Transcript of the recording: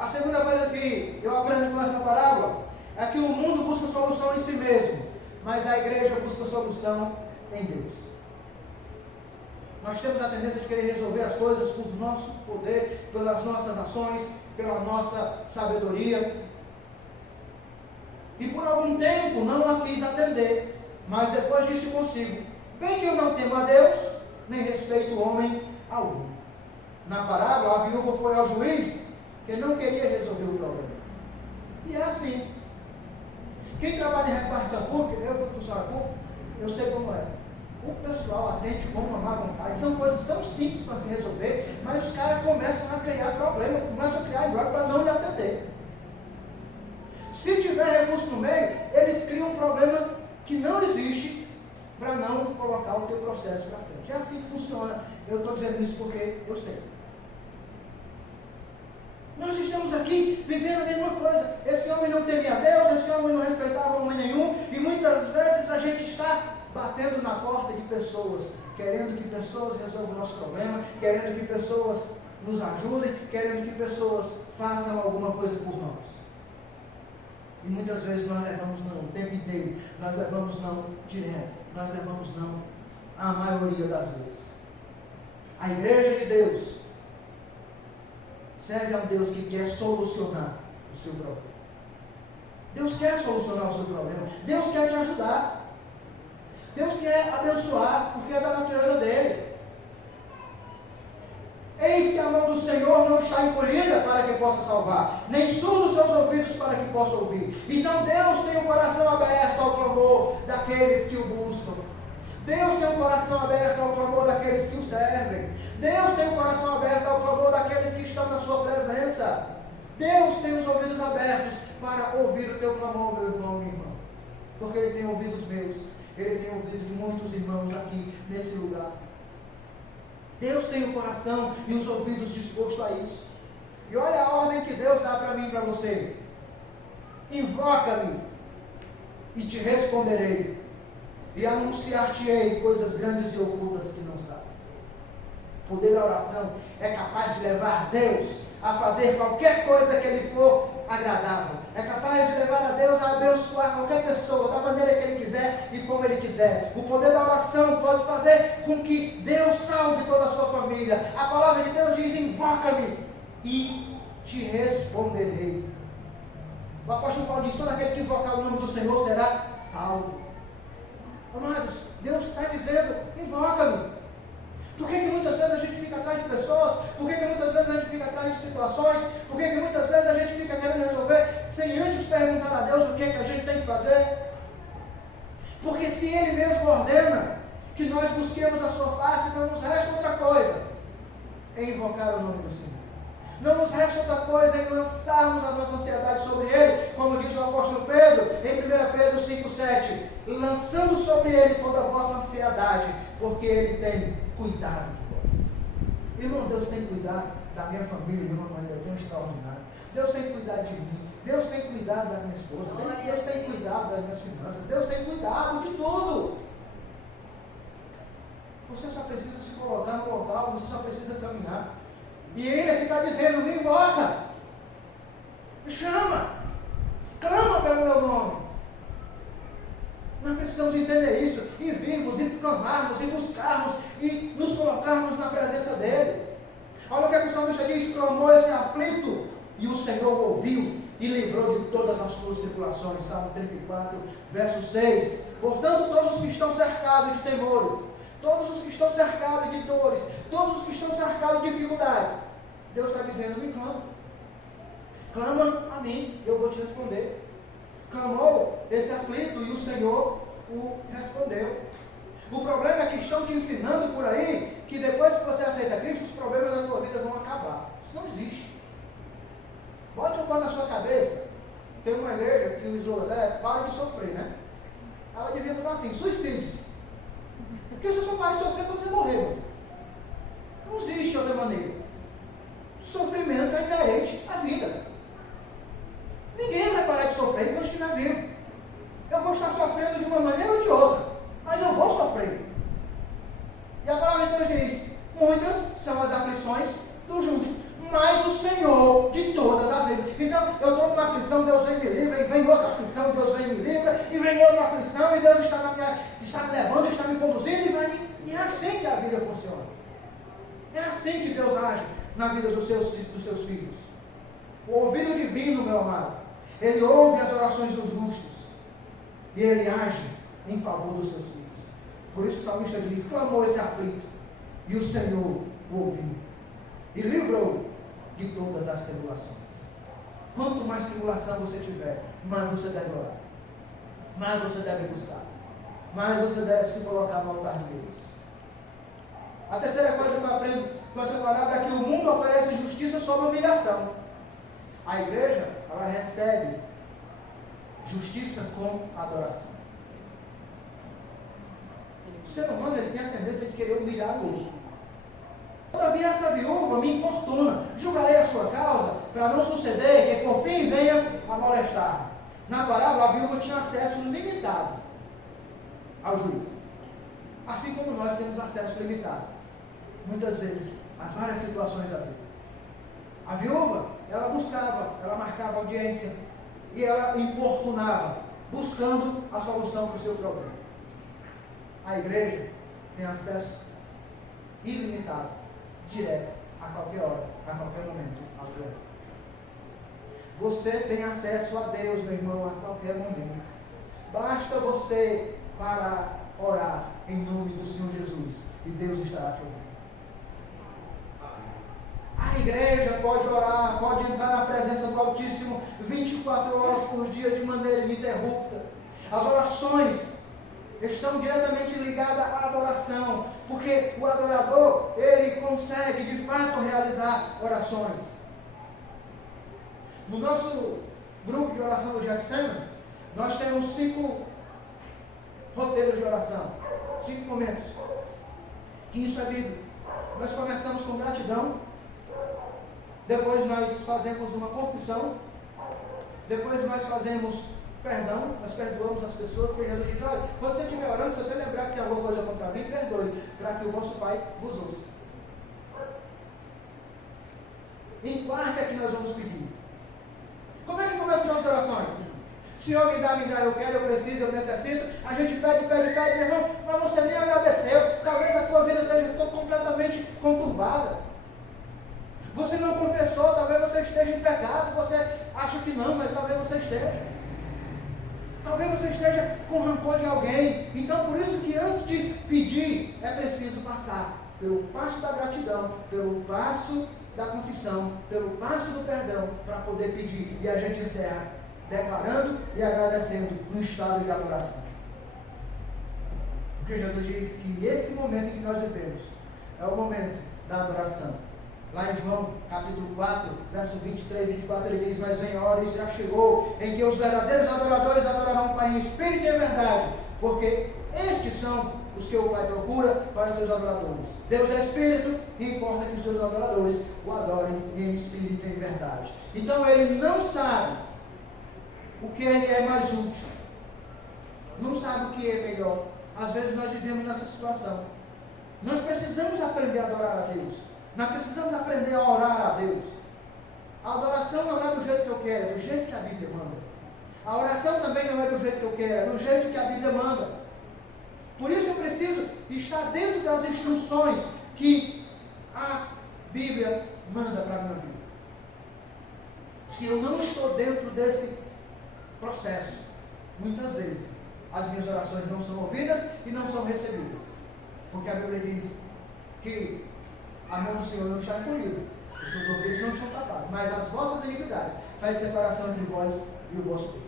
A segunda coisa que eu aprendo com essa parábola é que o mundo busca solução em si mesmo, mas a igreja busca solução em Deus. Nós temos a tendência de querer resolver as coisas por nosso poder, pelas nossas ações, pela nossa sabedoria. E por algum tempo não a quis atender, mas depois disse consigo: bem que eu não temo a Deus, nem respeito o homem algum. Na parábola, a viúva foi ao juiz, que não queria resolver o problema. E é assim. Quem trabalha em repartição pública, eu fui funcionário público, eu sei como é. O pessoal atende com uma má vontade. São coisas tão simples para se resolver, mas os caras começam a criar problema, começam a criar embora para não lhe atender. Se tiver recurso no meio, eles criam um problema que não existe para não colocar o teu processo para frente. É assim que funciona. Eu estou dizendo isso porque eu sei. Nós estamos aqui vivendo a mesma coisa. Esse homem não temia a Deus, esse homem não respeitava homem nenhum, e muitas vezes a gente está batendo na porta de pessoas, querendo que pessoas resolvam o nosso problema, querendo que pessoas nos ajudem, querendo que pessoas façam alguma coisa por nós. E muitas vezes nós levamos não, o tempo inteiro, nós levamos não direto, nós levamos não a maioria das vezes. A igreja de Deus serve a um Deus que quer solucionar o seu problema. Deus quer solucionar o seu problema, Deus quer te ajudar. Deus quer abençoar, porque é da natureza dele. Eis que a mão do Senhor não está encolhida para que possa salvar, nem surdos seus ouvidos para que possa ouvir. Então Deus tem o coração aberto ao clamor daqueles que o buscam. Deus tem o coração aberto ao clamor daqueles que o servem. Deus tem o coração aberto ao clamor daqueles que estão na sua presença. Deus tem os ouvidos abertos para ouvir o teu clamor, meu irmão, minha irmã. Porque Ele tem ouvido os meus. Ele tem ouvido de muitos irmãos aqui nesse lugar. Deus tem o coração e os ouvidos dispostos a isso. E olha a ordem que Deus dá para mim e para você. Invoca-me e te responderei, e anunciar-te-ei coisas grandes e ocultas que não sabes. O poder da oração é capaz de levar Deus a fazer qualquer coisa que Ele for agradável. É capaz de levar a Deus a abençoar qualquer pessoa da maneira que Ele quiser e como Ele quiser. O poder da oração pode fazer com que Deus salve toda a sua família. A palavra de Deus diz: invoca-me e te responderei. O apóstolo Paulo diz: todo aquele que invocar o nome do Senhor será salvo. Amados, Deus está dizendo: invoca-me. Por que muitas vezes a gente fica atrás de pessoas? Por que muitas vezes a gente fica atrás de situações? Por que muitas vezes a gente fica querendo resolver sem antes perguntar a Deus o que a gente tem que fazer? Porque se Ele mesmo ordena que nós busquemos a sua face, não nos resta outra coisa em invocar o nome do Senhor. Não nos resta outra coisa em lançarmos a nossa ansiedade sobre Ele, como diz o apóstolo Pedro, em 1 Pedro 5,7, lançando sobre Ele toda a vossa ansiedade, porque Ele tem cuidado de vós. Irmão, Deus tem cuidado da minha família de uma maneira tão extraordinária. Deus tem cuidado de mim. Deus tem cuidado da minha esposa. Deus tem cuidado das minhas finanças. Deus tem cuidado de tudo. Você só precisa se colocar no local, você só precisa caminhar. E Ele é que está dizendo: me invoca, me chama, clama pelo meu nome. Nós precisamos entender isso, e virmos, e clamarmos, e buscarmos, e nos colocarmos na presença dEle. Olha o que o salmista diz: clamou esse aflito, e o Senhor ouviu, e livrou de todas as tuas tribulações. Salmo 34, verso 6. Portanto, todos os que estão cercados de temores, todos os que estão cercados de dores, todos os que estão cercados de dificuldades, Deus está dizendo: me clama. Clama a mim, eu vou te responder. Clamou esse aflito e o Senhor o respondeu. O problema é que estão te ensinando por aí que depois que você aceita Cristo, os problemas da tua vida vão acabar. Isso não existe. Bota o pão na sua cabeça. Tem uma igreja que o slogan dela é: pare de sofrer, né? Ela devia botar assim: suicídios. Porque você só para de sofrer quando você morrer, meu filho. Não existe outra maneira. Sofrimento é inerente à vida. Ninguém vai parar de sofrer enquanto estiver vivo. Eu vou estar sofrendo de uma maneira ou de outra, mas eu vou sofrer. E a palavra de Deus diz: muitas são as aflições do justo, mas o Senhor de todas as não, eu estou numa aflição, Deus vem me livra, e vem outra aflição, Deus vem me livra, e vem outra aflição, e Deus está me levando, está me conduzindo, e é assim que a vida funciona. É assim que Deus age na vida dos seus filhos. O ouvido divino, meu amado, ele ouve as orações dos justos, e ele age em favor dos seus filhos. Por isso o salmista diz: clamou esse aflito, e o Senhor o ouviu, e livrou de todas as tribulações. Quanto mais tribulação você tiver, mais você deve orar, mais você deve buscar, mais você deve se colocar no altar de Deus. A terceira coisa que eu aprendo com essa palavra é que o mundo oferece justiça sobre humilhação. A igreja, ela recebe justiça com adoração. O ser humano, ele tem a tendência de querer humilhar o outro. Todavia essa viúva me importuna, julgarei a sua causa, para não suceder que por fim venha a molestar. Na parábola, a viúva tinha acesso limitado ao juiz, assim como nós temos acesso limitado, muitas vezes, às várias situações da vida. A viúva, ela buscava, ela marcava audiência, e ela importunava, buscando a solução para o seu problema. A igreja tem acesso ilimitado, direto, a qualquer hora, a qualquer momento, ao Deus. Você tem acesso a Deus, meu irmão, a qualquer momento. Basta você parar, orar em nome do Senhor Jesus, e Deus estará te ouvindo. A igreja pode orar, pode entrar na presença do Altíssimo 24 horas por dia de maneira ininterrupta. As orações estão diretamente ligadas à adoração, porque o adorador, ele consegue de fato realizar orações. No nosso grupo de oração do Getsemane, nós temos 5 roteiros de oração, 5 momentos, que isso é bíblico. Nós começamos com gratidão, depois nós fazemos uma confissão, depois nós fazemos perdão, nós perdoamos as pessoas, porque Jesus diz: olha, quando você estiver orando, se você lembrar que tem alguma coisa contra mim, perdoe, para que o vosso Pai vos ouça. Em quarto é que nós vamos pedir. Como é que começam as nossas orações? Senhor, me dá, eu quero, eu preciso, eu necessito. A gente pede, meu irmão, mas você nem agradeceu. Talvez a tua vida esteja completamente conturbada. Você não confessou, talvez você esteja em pecado. Você acha que não, mas talvez você esteja. Talvez você esteja com rancor de alguém. Então, por isso que antes de pedir, é preciso passar pelo passo da gratidão, pelo passo da confissão, pelo passo do perdão, para poder pedir. E a gente encerra declarando e agradecendo no estado de adoração. Porque Jesus diz que esse momento em que nós vivemos é o momento da adoração. Lá em João, capítulo 4, verso 23 e 24, ele diz: mas vem a hora, e já chegou, em que os verdadeiros adoradores adorarão o Pai em espírito e em verdade, porque estes são os que o Pai procura para seus adoradores. Deus é espírito, e importa que os seus adoradores o adorem em espírito e em verdade. Então ele não sabe o que ele é mais útil, não sabe o que é melhor. Às vezes nós vivemos nessa situação. Nós precisamos aprender a adorar a Deus. Nós precisamos aprender a orar a Deus. A adoração não é do jeito que eu quero, é do jeito que a Bíblia manda. A oração também não é do jeito que eu quero, é do jeito que a Bíblia manda. Por isso eu preciso estar dentro das instruções que a Bíblia manda para a minha vida. Se eu não estou dentro desse processo, muitas vezes as minhas orações não são ouvidas e não são recebidas. Porque a Bíblia diz que a mão do Senhor não está encolhida, os seus ouvidos não estão tapados, mas as vossas iniquidades faz separação entre vós e o vosso Deus.